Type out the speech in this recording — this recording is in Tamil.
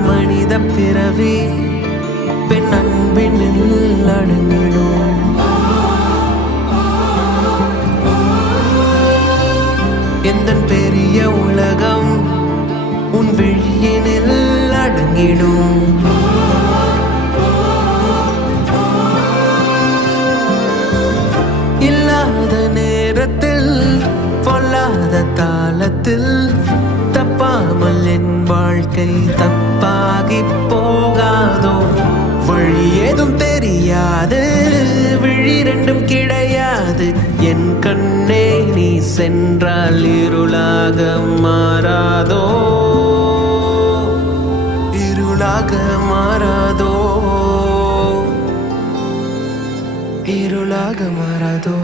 மனித பிறவி பெண் அன்பினில் அடங்கிடும். எந்தன் பெரிய உலகம் உன் விழியினில் அடங்கிடும். இல்லாத நேரத்தில் பொல்லாத தாளத்தில் தப்பாமல் என் வாழ்க்கை தப்பாகி போகாதோ. வழி ஏதும் தெரியாது, விழி ரெண்டும் கிடையாது. என் கண்ணே நீ சென்றால் இருளாக மாறாதோ, இருளாக மாறாதோ, இருளாக மாறாதோ.